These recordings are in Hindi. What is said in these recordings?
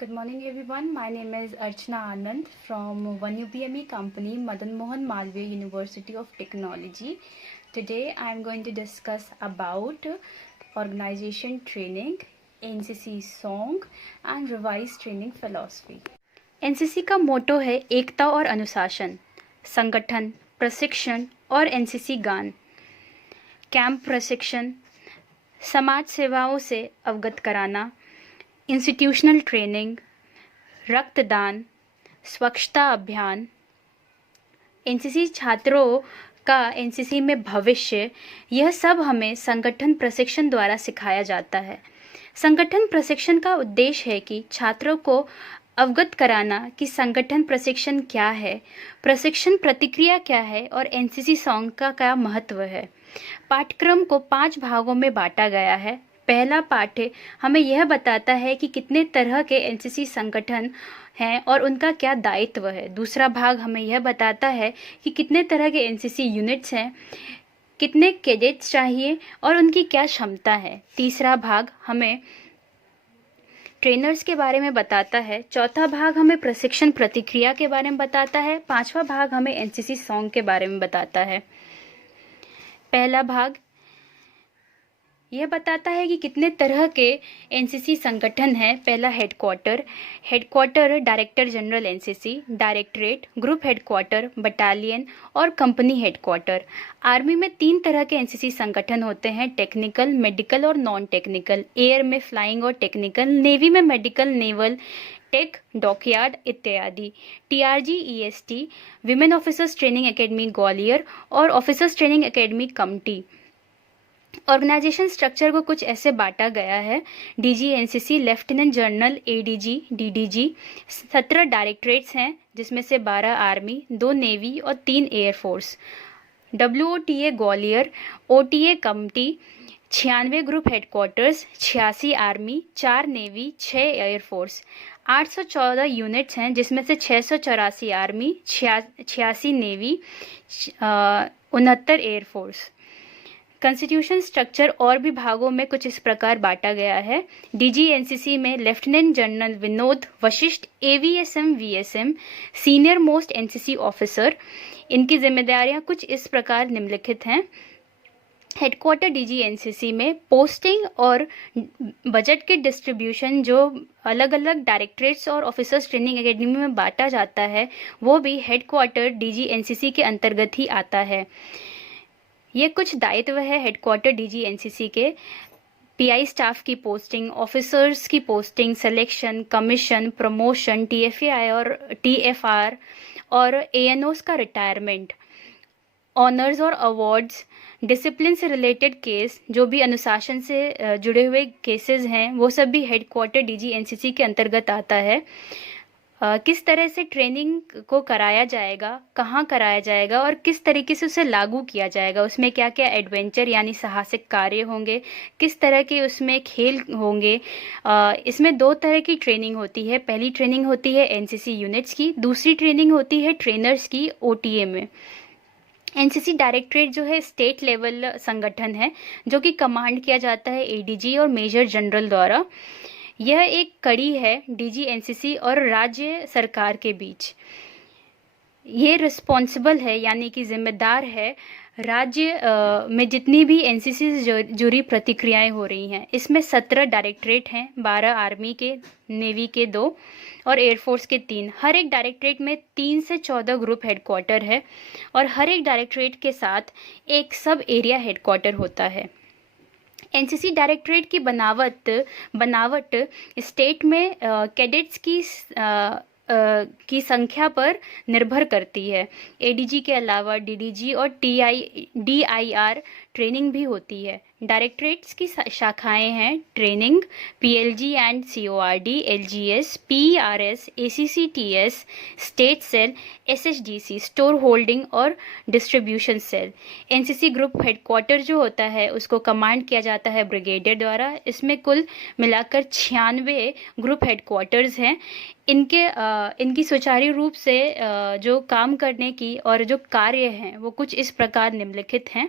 Good morning everyone. My name is Archana Anand from 1UPME company, Madan Mohan Malviya University of Technology. Today I am going to discuss about organization training, NCC song and revised training philosophy. NCC का मोटो है एकता और अनुशासन, संगठन, प्रशिक्षण और NCC गान, कैंप प्रशिक्षण, समाज सेवाओं से अवगत कराना, इंस्टीट्यूशनल ट्रेनिंग, रक्तदान, स्वच्छता अभियान, एनसीसी छात्रों का एनसीसी में भविष्य, यह सब हमें संगठन प्रशिक्षण द्वारा सिखाया जाता है। संगठन प्रशिक्षण का उद्देश्य है कि छात्रों को अवगत कराना कि संगठन प्रशिक्षण क्या है, प्रशिक्षण प्रतिक्रिया क्या है और एनसीसी सॉन्ग का क्या महत्व है। पाठ्यक्रम को 5 भागों में बांटा गया है। पहला पाठ हमें यह बताता है कि कितने तरह के एनसीसी संगठन हैं और उनका क्या दायित्व है। दूसरा भाग हमें यह बताता है कि कितने तरह के एनसीसी यूनिट्स हैं, कितने कैडेट्स चाहिए और उनकी क्या क्षमता है। तीसरा भाग हमें ट्रेनर्स के बारे में बताता है। चौथा भाग हमें प्रशिक्षण प्रतिक्रिया के बारे में बताता है। पांचवा भाग हमें एनसीसी सॉन्ग के बारे में बताता है। पहला भाग यह बताता है कि कितने तरह के एनसीसी संगठन हैं। पहला headquarter director general NCC, directorate, group headquarter, battalion और कंपनी हेडक्वार्टर। आर्मी में 3 तरह के एनसीसी संगठन होते हैं, टेक्निकल, मेडिकल और नॉन टेक्निकल। एयर में फ्लाइंग और टेक्निकल, नेवी में मेडिकल, नेवल, टेक, डॉकयार्ड इत्यादि। TRG EST, women officers training academy Gwalior और officers training academy Kamptee. Organisation structure को कुछ ऐसे बांटा गया है। DG NCC, lieutenant general, ADG, DDG. 17 directorates हैं जिसमें से 12 आर्मी, 2 नेवी और 3 air force. WOTA Gwalior, OTA कमटी, 96 group headquarters, 86 army, 4 navy, 6 air force. 814 units हैं जिसमें से 684 army, 86 navy, 69 air force. Constitution structure और भी भागों में कुछ इस प्रकार बांटा गया है। डीजी एनसीसी में lieutenant general Vinod Vashishtha, AVSM VSM, senior most NCC officer. इनकी जिम्मेदारियां कुछ इस प्रकार निम्नलिखित हैं। हेडक्वार्टर डीजी एनसीसी में पोस्टिंग और बजट के डिस्ट्रीब्यूशन जो अलग अलग डायरेक्टरेट्स और ऑफिसर्स ट्रेनिंग एकेडमी में बांटा जाता है वो भी हेडक्वार्टर डीजी एनसीसी के अंतर्गत ही आता है। ये कुछ दायित्व है हेडक्वार्टर डीजी एनसीसी के। पीआई स्टाफ की पोस्टिंग, ऑफिसर्स की posting, selection, commission, promotion, TFI और टीएफआर और एएनओस का रिटायरमेंट, ऑनर्स और अवार्ड्स, डिसिप्लिन से रिलेटेड केस, जो भी अनुशासन से जुड़े हुए केसेस हैं वो सब भी हेडक्वार्टर डीजी एनसीसी के अंतर्गत आता है। किस तरह से ट्रेनिंग को कराया जाएगा, कहाँ कराया जाएगा और किस तरीके से उसे लागू किया जाएगा, उसमें क्या क्या एडवेंचर यानी साहसिक कार्य होंगे, किस तरह के उसमें खेल होंगे। इसमें 2 तरह की ट्रेनिंग होती है। पहली ट्रेनिंग होती है एनसीसी यूनिट्स की, दूसरी ट्रेनिंग होती है ट्रेनर्स की ओटीए में। एनसीसी डायरेक्टरेट जो है स्टेट लेवल संगठन है जो कि कमांड किया जाता है एडीजी और मेजर जनरल द्वारा। यह एक कड़ी है डीजी एनसीसी और राज्य सरकार के बीच। ये रिस्पॉन्सिबल है यानी कि जिम्मेदार है राज्य में जितनी भी एनसीसी से जुड़ी प्रतिक्रियाएं हो रही हैं। इसमें 17 डायरेक्टरेट हैं, 12 आर्मी के, नेवी के 2 और एयरफोर्स के 3। हर एक डायरेक्टरेट में 3 से 14 ग्रुप हेडक्वार्टर है और हर एक डायरेक्टरेट के साथ एक सब एरिया हेडक्वार्टर होता है। एनसीसी डायरेक्टरेट की बनावट स्टेट में कैडेट्स की संख्या पर निर्भर करती है। एडीजी के अलावा डीडीजी और डीआईआर ट्रेनिंग भी होती है। डायरेक्टरेट्स की शाखाएं हैं training, PLG and CORD, LGS, PRS, ACCTS, state cell, SHDC, store holding और distribution cell. NCC group headquarter जो होता है उसको कमांड किया जाता है ब्रिगेडियर द्वारा। इसमें कुल मिलाकर 96 ग्रुप हेडक्वार्टर्स हैं। इनकी सुचारू रूप से जो काम करने की और जो कार्य हैं वो कुछ इस प्रकार निम्नलिखित हैं।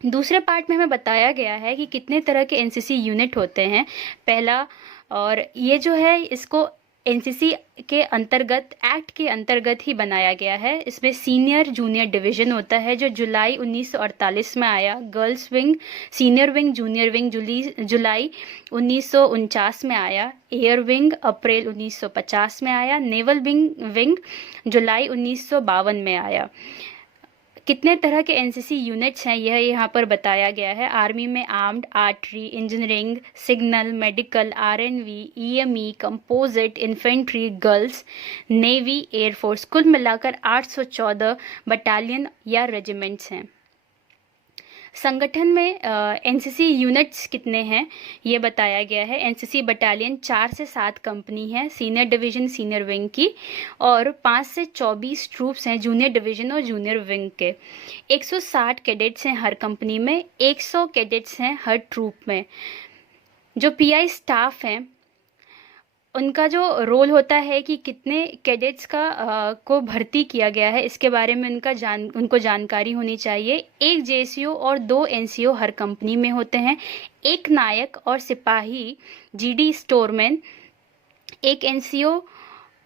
दूसरे पार्ट में हमें बताया गया है कि कितने तरह के एनसीसी यूनिट होते हैं। पहला और ये जो है इसको एनसीसी के अंतर्गत एक्ट के अंतर्गत ही बनाया गया है। इसमें सीनियर जूनियर डिवीज़न होता है जो जुलाई 1948 में आया। Girls wing, senior wing, junior wing जुलाई 1949 में आया। एयर विंग अप्रैल 1950 में आया। नेवल विंग जुलाई 1952 में आया। कितने तरह के एनसीसी यूनिट्स हैं यह यहाँ पर बताया गया है। आर्मी में armoured, artillery, engineering, signal, medical, RNV, EME, composite, infantry, girls, navy, air force, कुल मिलाकर 814 बटालियन या रेजिमेंट्स हैं। संगठन में एनसीसी यूनिट्स कितने हैं ये बताया गया है। एनसीसी बटालियन 4 से 7 कंपनी है सीनियर डिवीज़न सीनियर विंग की, और 5 से 24 ट्रूप्स हैं जूनियर डिवीज़न और जूनियर विंग के। 160 कैडेट्स हैं हर कंपनी में, 100 कैडेट्स हैं हर ट्रूप में। जो पीआई स्टाफ हैं उनका जो रोल होता है कि कितने कैडेट्स को भर्ती किया गया है इसके बारे में उनको जानकारी होनी चाहिए। एक जेसीओ और 2 एनसीओ हर कंपनी में होते हैं। एक नायक और सिपाही जीडी स्टोरमैन एक एनसीओ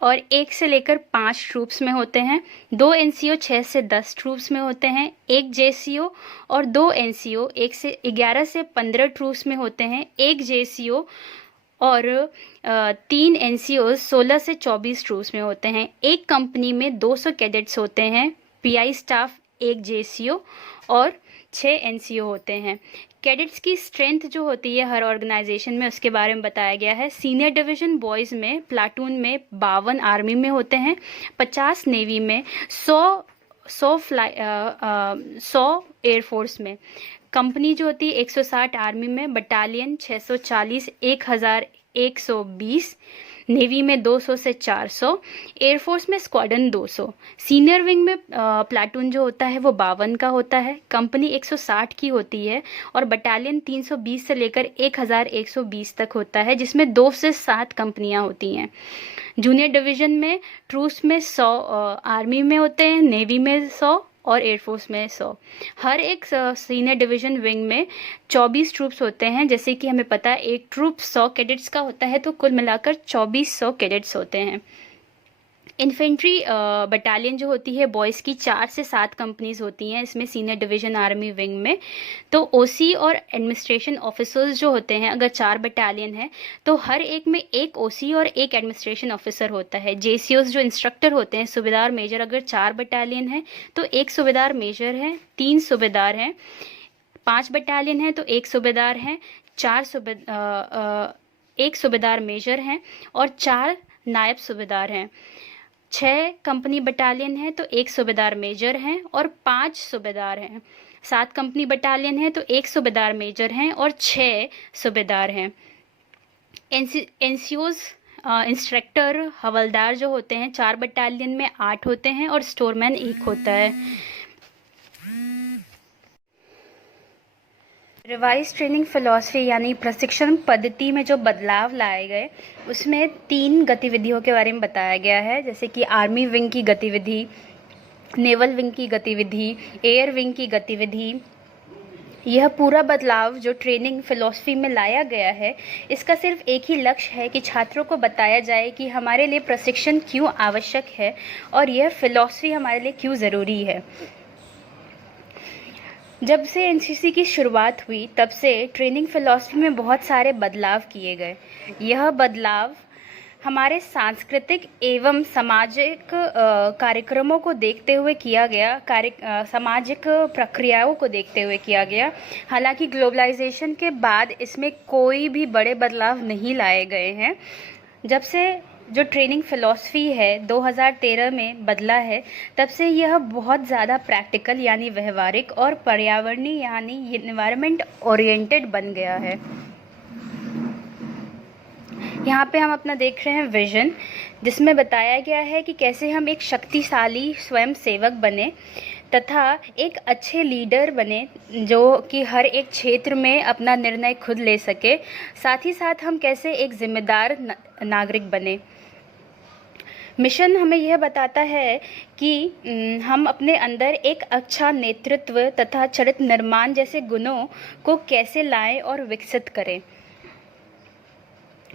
और 1 से लेकर 5 ट्रूप्स में होते हैं। 2 एनसीओ 6 से 10 ट्रूप्स में होते हैं। एक जेसीओ और 2 एनसीओ 11 से 15 ट्रूप्स में होते हैं। एक जेसीओ और 3 एनसीओ 16 से 24 ट्रूप्स में होते हैं। एक कंपनी में 200 कैडेट्स होते हैं। पीआई स्टाफ 1 जेसीओ और 6 एनसीओ होते हैं। कैडेट्स की स्ट्रेंथ जो होती है हर ऑर्गेनाइजेशन में उसके बारे में बताया गया है। सीनियर डिवीज़न बॉयज़ में प्लाटून में 52 आर्मी में होते हैं, 50 नेवी में, 100 एयरफोर्स में। कंपनी जो होती है 160 आर्मी में, बटालियन 640, 1120, नेवी में 200 से 400, एयरफोर्स में स्क्वाड्रन 200। सीनियर विंग में प्लाटून जो होता है वो 52 का होता है। कंपनी 160 की होती है और बटालियन 320 से लेकर 1120 तक होता है, जिसमें 2 से 7 कंपनियां होती हैं। जूनियर डिवीज़न में ट्रूप्स में 100 आर्मी में होते हैं, नेवी में 100 और एयरफोर्स में 100। हर एक सीनियर डिवीज़न विंग में 24 ट्रूप्स होते हैं। जैसे कि हमें पता है एक ट्रूप 100 कैडेट्स का होता है, तो कुल मिलाकर 2400 कैडेट्स होते हैं। इन्फेंट्री बटालियन जो होती है बॉयज़ की 4 से 7 कंपनीज होती हैं इसमें सीनियर डिवीज़न आर्मी विंग में। तो ओसी और एडमिनिस्ट्रेशन ऑफिसर्स जो होते हैं, अगर 4 बटालियन है तो हर एक में एक ओसी और एक एडमिनिस्ट्रेशन ऑफिसर होता है। जेसीओस जो इंस्ट्रक्टर होते हैं, सूबेदार मेजर, अगर 4 बटालियन है तो 1 सूबेदार मेजर है, 3 सूबेदार हैं। 5 बटालियन है तो 1 सूबेदार हैं, 1 सूबेदार मेजर हैं और 4 नायब सूबेदार हैं। 6 कंपनी बटालियन है तो 1 सूबेदार मेजर हैं और 5 सूबेदार हैं। 7 कंपनी बटालियन है तो 1 सूबेदार मेजर हैं और 6 सूबेदार हैं। एनसीओज इंस्ट्रक्टर हवलदार जो होते हैं 4 बटालियन में 8 होते हैं और स्टोरमैन 1 होता है। रिवाइज ट्रेनिंग फिलॉसफी यानी प्रशिक्षण पद्धति में जो बदलाव लाए गए उसमें 3 गतिविधियों के बारे में बताया गया है, जैसे कि आर्मी विंग की गतिविधि, नेवल विंग की गतिविधि, एयर विंग की गतिविधि। यह पूरा बदलाव जो ट्रेनिंग फिलॉसफी में लाया गया है इसका सिर्फ एक ही लक्ष्य है कि छात्रों को बताया जाए कि हमारे लिए प्रशिक्षण क्यों आवश्यक है और यह फिलॉसफी हमारे लिए क्यों ज़रूरी है। जब से एनसीसी की शुरुआत हुई तब से ट्रेनिंग फिलॉसफी में बहुत सारे बदलाव किए गए। यह बदलाव हमारे सांस्कृतिक एवं सामाजिक कार्यक्रमों को देखते हुए किया गया, सामाजिक प्रक्रियाओं को देखते हुए किया गया। हालांकि ग्लोबलाइजेशन के बाद इसमें कोई भी बड़े बदलाव नहीं लाए गए हैं। जब से जो ट्रेनिंग फ़िलॉसफी है 2013 में बदला है तब से यह बहुत ज़्यादा प्रैक्टिकल यानी व्यवहारिक और पर्यावरणीय यानी इन्वायरमेंट ओरिएंटेड बन गया है। यहाँ पे हम अपना देख रहे हैं विज़न, जिसमें बताया गया है कि कैसे हम एक शक्तिशाली स्वयं सेवक बने तथा एक अच्छे लीडर बने जो कि हर एक क्षेत्र में अपना निर्णय खुद ले सके। साथ ही साथ हम कैसे एक जिम्मेदार नागरिक बने। मिशन हमें यह बताता है कि हम अपने अंदर एक अच्छा नेतृत्व तथा चरित्र निर्माण जैसे गुणों को कैसे लाएं और विकसित करें।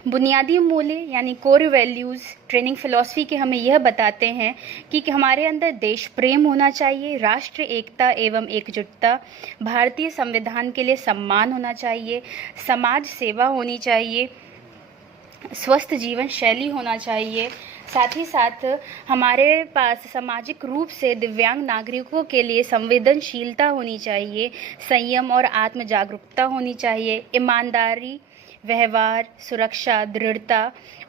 बुनियादी मूल्य यानी कोर वैल्यूज़ ट्रेनिंग फ़िलॉसफ़ी के हमें यह बताते हैं कि हमारे अंदर देश प्रेम होना चाहिए, राष्ट्र एकता एवं एकजुटता, भारतीय संविधान के लिए सम्मान होना चाहिए, समाज सेवा होनी चाहिए, स्वस्थ जीवन शैली होना चाहिए। साथ ही साथ हमारे पास सामाजिक रूप से दिव्यांग नागरिकों के लिए संवेदनशीलता होनी चाहिए, संयम और आत्म जागरूकता होनी चाहिए, ईमानदारी, व्यवहार, सुरक्षा, दृढ़ता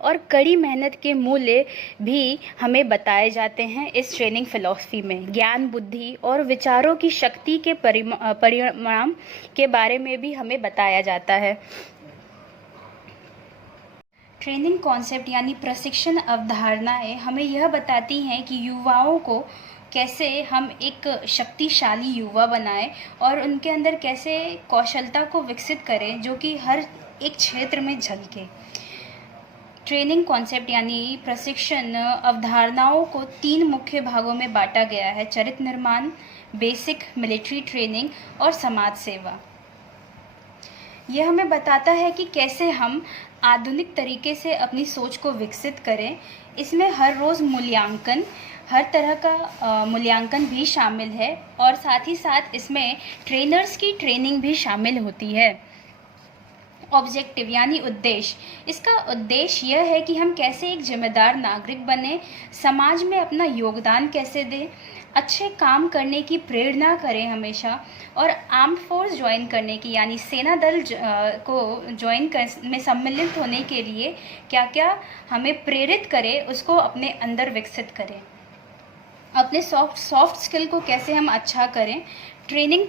और कड़ी मेहनत के मूल्य भी हमें बताए जाते हैं इस ट्रेनिंग फ़िलॉसफ़ी में। ज्ञान, बुद्धि और विचारों की शक्ति के परिणाम के बारे में भी हमें बताया जाता है। ट्रेनिंग कॉन्सेप्ट यानी प्रशिक्षण अवधारणाएं हमें यह बताती हैं कि युवाओं को कैसे हम एक शक्तिशाली युवा बनाएं और उनके अंदर कैसे कौशलता को विकसित करें जो कि हर एक क्षेत्र में झलके। ट्रेनिंग कॉन्सेप्ट यानी प्रशिक्षण अवधारणाओं को 3 मुख्य भागों में बांटा गया है: चरित्र निर्माण, बेसिक मिलिट्री ट्रेनिंग और समाज सेवा। यह हमें बताता है कि कैसे हम आधुनिक तरीके से अपनी सोच को विकसित करें। इसमें हर रोज़ मूल्यांकन, हर तरह का मूल्यांकन भी शामिल है और साथ ही साथ इसमें ट्रेनर्स की ट्रेनिंग भी शामिल होती है। ऑब्जेक्टिव यानी उद्देश्य, इसका उद्देश्य यह है कि हम कैसे एक जिम्मेदार नागरिक बने, समाज में अपना योगदान कैसे दें, अच्छे काम करने की प्रेरणा करें हमेशा, और आर्म्ड फोर्स ज्वाइन करने की यानी सेना दल को ज्वाइन में सम्मिलित होने के लिए क्या क्या हमें प्रेरित करे उसको अपने अंदर विकसित करें। अपने सॉफ्ट स्किल को कैसे हम अच्छा करें। ट्रेनिंग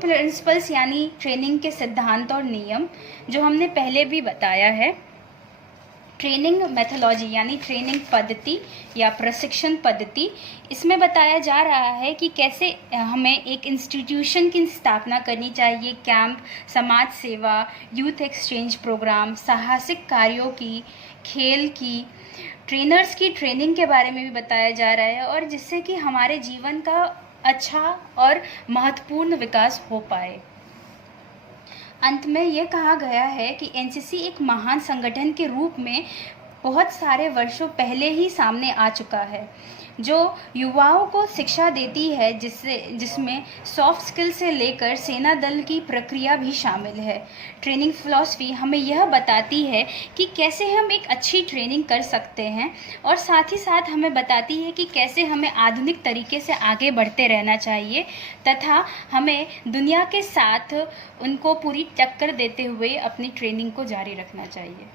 प्रिंसिपल्स यानी ट्रेनिंग के सिद्धांत और नियम जो हमने पहले भी बताया है। ट्रेनिंग मेथोलॉजी यानी ट्रेनिंग पद्धति या प्रशिक्षण पद्धति, इसमें बताया जा रहा है कि कैसे हमें एक इंस्टीट्यूशन की स्थापना करनी चाहिए। कैंप, समाज सेवा, यूथ एक्सचेंज प्रोग्राम, साहसिक कार्यों की, खेल की, ट्रेनर्स की ट्रेनिंग के बारे में भी बताया जा रहा है और जिससे कि हमारे जीवन का अच्छा और महत्वपूर्ण विकास हो पाए। अंत में ये कहा गया है कि एनसीसी एक महान संगठन के रूप में बहुत सारे वर्षों पहले ही सामने आ चुका है, जो युवाओं को शिक्षा देती है जिसमें सॉफ्ट स्किल से लेकर सेना दल की प्रक्रिया भी शामिल है। ट्रेनिंग फ़िलॉसफ़ी हमें यह बताती है कि कैसे हम एक अच्छी ट्रेनिंग कर सकते हैं और साथ ही साथ हमें बताती है कि कैसे हमें आधुनिक तरीके से आगे बढ़ते रहना चाहिए तथा हमें दुनिया के साथ उनको पूरी टक्कर देते हुए अपनी ट्रेनिंग को जारी रखना चाहिए।